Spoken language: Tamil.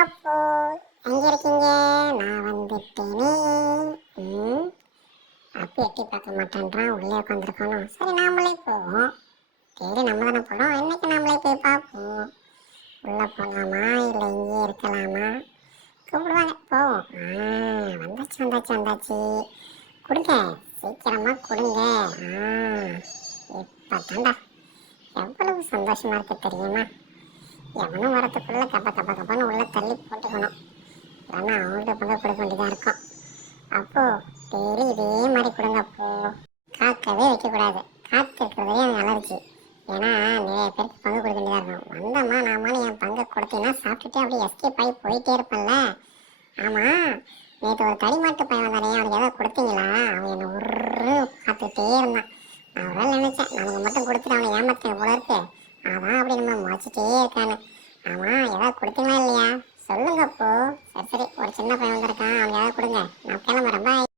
அப்போ எங்க இருக்கீங்க? நான் வந்துட்டேனே. ம். அப்போ எட்டி பார்க்க மாட்டேன்றான். உள்ளே உட்காந்துருக்கணும் சரி நாமளே போவோம். தேடி நம்ம தானே போகிறோம் இன்னைக்கு நாமளே போய் பார்ப்போம்? உள்ளே போகலாமா இல்லை இங்கேயே இருக்கலாமா? கூப்பிடுவாங்க. போவோம். ஆ வந்தாச்சு வந்தாச்சு வந்தாச்சு. கொடுங்க. சீக்கிரமாக கொடுங்க. ஆ இப்போ தாண்டா எவ்வளவு சந்தோஷமாக இருக்கு தெரியுமா? எவனும் வரத்துக்குள்ளே கப்ப கப்ப தள்ளி போட்டுக்கணும். இல்லைன்னா அவங்கள்ட்ட கொண்டு கொடுக்க வேண்டியதாக இருக்கும். அப்போ டெய்லி இதே மாதிரி கொடுங்க அப்போ. காக்கவே வைக்கக்கூடாது. காத்து இருக்கிறதுலே எனக்கு அலர்ஜி. ஏன்னா நிறைய பேருக்கு பங்கு கொடுக்க வேண்டியதாக இருக்கும். வந்தம்மா நாமான்னு என் பங்கை கொடுத்தீங்கன்னா சாப்பிட்டுட்டு அப்படியே எஸ்கேப் ஆகி போயிட்டே இருப்பேன்ல. ஆமாம் நேற்று ஒரு தடிமாட்டு பையன் வந்தானே அவனுக்கு ஏதாவது கொடுத்தீங்களா? அவன் என்னை ஒரு பார்த்துட்டே இருந்தான். நான் ஒரு நாள் நினைச்சேன் நமக்கு மட்டும் கொடுத்துட்டு அவனை ஏமாத்தேன் போல இருக்கு. அதான் அப்படி நம்ம முளைச்சிட்டே இருக்கானு. ஆமாம் ஏதாவது கொடுத்தீங்களா? சரி ஒரு சின்ன பையன் வந்திருக்கான். அவன் ஏதாவது கொடுங்க. நான் கிளம்புறேன். பாய்